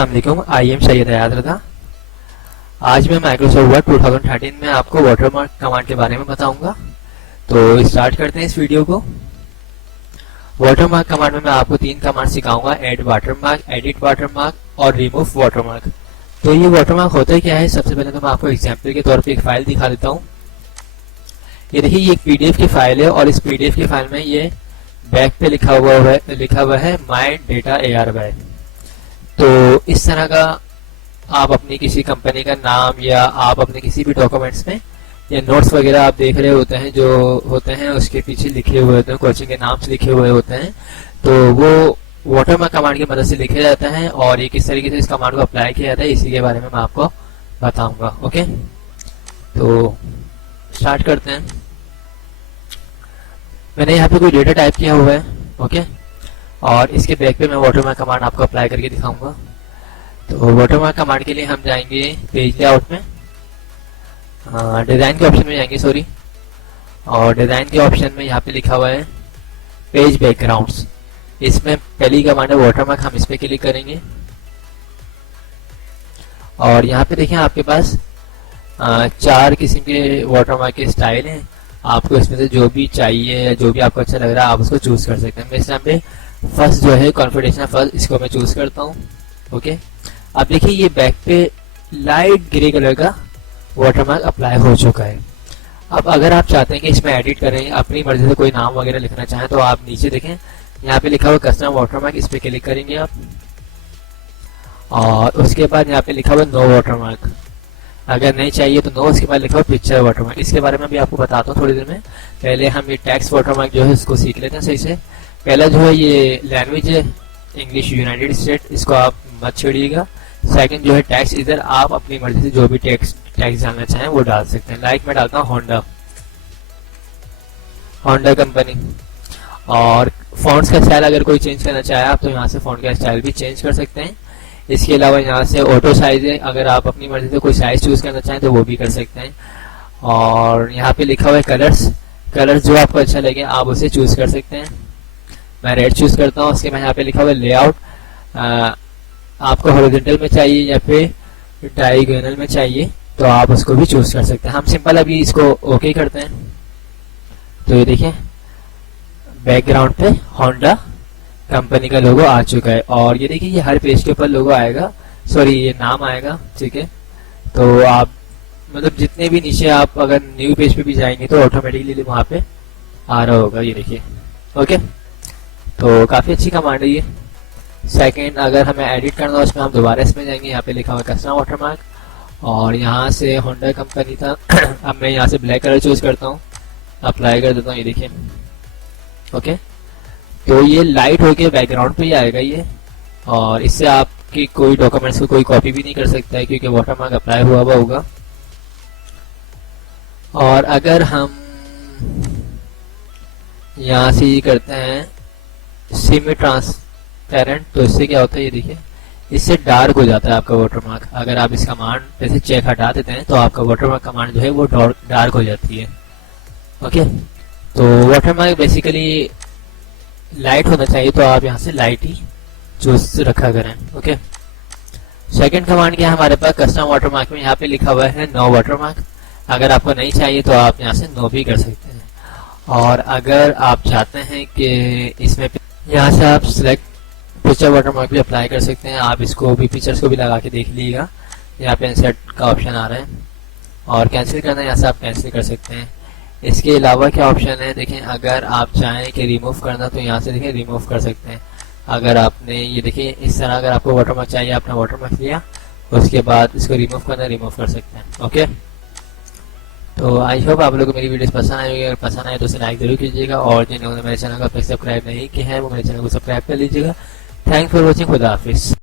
अस्सलाम वालेकुम, I am Syed हयात रज़ा। आज मैं माइक्रोसॉफ्ट वर्ड 2013 में आपको वाटरमार्क कमांड के बारे में बताऊंगा। तो स्टार्ट करते हैं इस वीडियो को। वाटरमार्क कमांड में मैं आपको 3 कमांड सिखाऊंगा, ऐड वाटरमार्क, एडिट वाटरमार्क और रिमूव वाटरमार्क। तो ये वाटरमार्क होता है क्या है, सबसे पहले तो मैं आपको एग्जाम्पल के तौर पर एक फाइल दिखा देता हूँ। ये देखिए, ये एक पीडीएफ की फाइल है और इस पीडीएफ की फाइल में ये बैक पे लिखा हुआ है माई डेटा ARY। तो इस तरह का आप अपनी किसी कंपनी का नाम या आप अपने किसी भी डॉक्यूमेंट्स में या नोट्स वगैरह आप देख रहे होते हैं, जो होते हैं उसके पीछे लिखे हुए होते हैं, कोचिंग के नाम से लिखे हुए होते हैं, तो वो वाटरमार्क कमांड की मदद से लिखे जाते हैं। और ये किस तरीके से इस कमांड को अप्लाई किया जाता है, इसी के बारे में मैं आपको बताऊंगा। ओके, तो स्टार्ट करते हैं। मैंने यहाँ पे कोई डेटा टाइप किया हुआ है, ओके, और इसके बैक पे मैं वाटरमार्क कमांड आपको अप्लाई करके दिखाऊंगा। तो वाटरमार्क कमांड के लिए हम जाएंगे पेज लेआउट में, डिजाइन के ऑप्शन में जाएंगे, सॉरी, और डिजाइन के ऑप्शन में यहाँ पे लिखा हुआ है पेज बैकग्राउंड्स। इसमें पहली कमांड है वाटरमार्क, हम इस पे क्लिक करेंगे और यहाँ पे देखें आपके पास 4 किस्म के वाटरमार्क के स्टाइल हैं। आपको इसमें से जो भी चाहिए या जो भी आपको अच्छा लग रहा है आप उसको चूज कर सकते हैं। मैं इस टाइम पे फर्स्ट जो है कॉन्फिडेंशियल फर्स्ट, इसको मैं चूज करता हूँ। ओके, अब देखिए ये बैक पे लाइट ग्रे कलर का वाटरमार्क अप्लाई हो चुका है। अब अगर आप चाहते हैं कि इसमें एडिट करें, अपनी मर्जी से कोई नाम वगैरह लिखना चाहें, तो आप नीचे देखें यहाँ पे लिखा हुआ कस्टम वाटरमार्क, इस पे क्लिक करेंगे आप और उसके बाद यहाँ पे लिखा हुआ नो वाटरमार्क। अगर नहीं चाहिए तो नो, उसके बाद लिखा हुआ पिक्चर वाटरमार्क। इसके बारे में भी आपको बताता हूँ थोड़ी देर में। पहले हम ये टेक्स्ट वाटरमार्क जो है इसको सीख लेते हैं सही से। पहला जो है ये लैंग्वेज है इंग्लिश यूनाइटेड स्टेट, इसको आप मत छेड़िएगा। सेकंड जो है टैक्स, इधर आप अपनी मर्जी से जो भी टैक्स डालना चाहें वो डाल सकते हैं। लाइक मैं डालता हूँ होंडा कंपनी। और फॉन्ट्स का स्टाइल अगर कोई चेंज करना चाहे आप, तो यहाँ से फॉन्ट का स्टाइल भी चेंज कर सकते हैं। इसके अलावा यहाँ से ऑटो साइज है, अगर आप अपनी मर्जी से कोई साइज चूज करना चाहें तो वो भी कर सकते हैं। और यहाँ पे लिखा हुआ है कलर्स जो आपको अच्छा लगे आप उसे चूज कर सकते हैं। मैं रेड चूज करता हूँ। उसके बाद यहाँ पे लिखा हुआ है लेआउट, आपको हॉरिजॉन्टल में चाहिए या फिर डायगोनल में चाहिए तो आप उसको भी चूज कर सकते हैं। हम सिंपल अभी इसको ओके करते हैं। तो ये देखिए बैकग्राउंड पे होंडा कंपनी का लोगो आ चुका है और ये देखिए ये हर पेज के ऊपर लोगो आएगा, सॉरी ये नाम आएगा, ठीक है। तो आप मतलब जितने भी नीचे आप अगर न्यू पेज पे भी जाएंगे तो ऑटोमेटिकली वहां पे आ रहा होगा, ये देखिए। ओके, तो काफी अच्छी कमांड है ये। सेकंड, अगर हमें एडिट करना हो उसमें हम दोबारा इसमें जाएंगे, यहाँ पे लिखा हुआ कस्टम वाटरमार्क और यहाँ से होंडा कंपनी था। अब मैं यहाँ से ब्लैक कलर चूज करता हूँ, अप्लाई कर देता हूँ, ये देखिए। ओके, तो ये लाइट होके बैकग्राउंड पे ही आएगा ये, और इससे आपकी कोई डॉक्यूमेंट्स को कोई कॉपी भी नहीं कर सकता है क्योंकि वाटरमार्क अप्लाई हुआ होगा। और अगर हम यहाँ से ये करते हैं सेमी ट्रांसपेरेंट, तो इससे क्या होता है, ये देखिए इससे डार्क हो जाता है आपका वाटरमार्क। अगर आप इस कमांड पे से चेक हटा देते हैं तो आपका वाटरमार्क कमांड जो है वो डार्क हो जाती है। ओके, तो वाटरमार्क बेसिकली लाइट होना चाहिए, तो आप यहाँ से लाइट ही चूज रखा करें। ओके, सेकंड कमांड क्या है हमारे पास कस्टम वाटरमार्क में, यहाँ पे लिखा हुआ है नो वाटरमार्क। अगर आपको नहीं चाहिए तो आप यहाँ से नो भी कर सकते हैं। और अगर आप चाहते हैं कि इसमें यहाँ से आप सिलेक्ट पिक्चर वाटरमार्क भी अप्लाई कर सकते हैं। आप इसको भी पिक्चर्स को भी लगा के देख लीजिएगा, यहाँ पे इंसर्ट का ऑप्शन आ रहा है और कैंसिल करना है, यहाँ से आप कैंसिल कर सकते हैं। इसके अलावा क्या ऑप्शन है देखें, अगर आप चाहें कि रिमूव करना तो यहाँ से देखें रिमूव कर सकते हैं। अगर आपने ये देखिए इस तरह अगर आपको वाटरमार्क चाहिए, आपने वाटरमार्क लिया, उसके बाद इसको रिमूव करना, रिमूव कर सकते हैं। ओके, तो आई होप आप लोगों को मेरी वीडियोस पसंद आई होगी। अगर पसंद आए तो उसे लाइक जरूर कीजिएगा और जिन लोगों ने मेरे चैनल को सब्सक्राइब नहीं किया है वो मेरे चैनल को सब्सक्राइब कर लीजिएगा। थैंक्स फॉर वॉचिंग, खुदा हाफिज।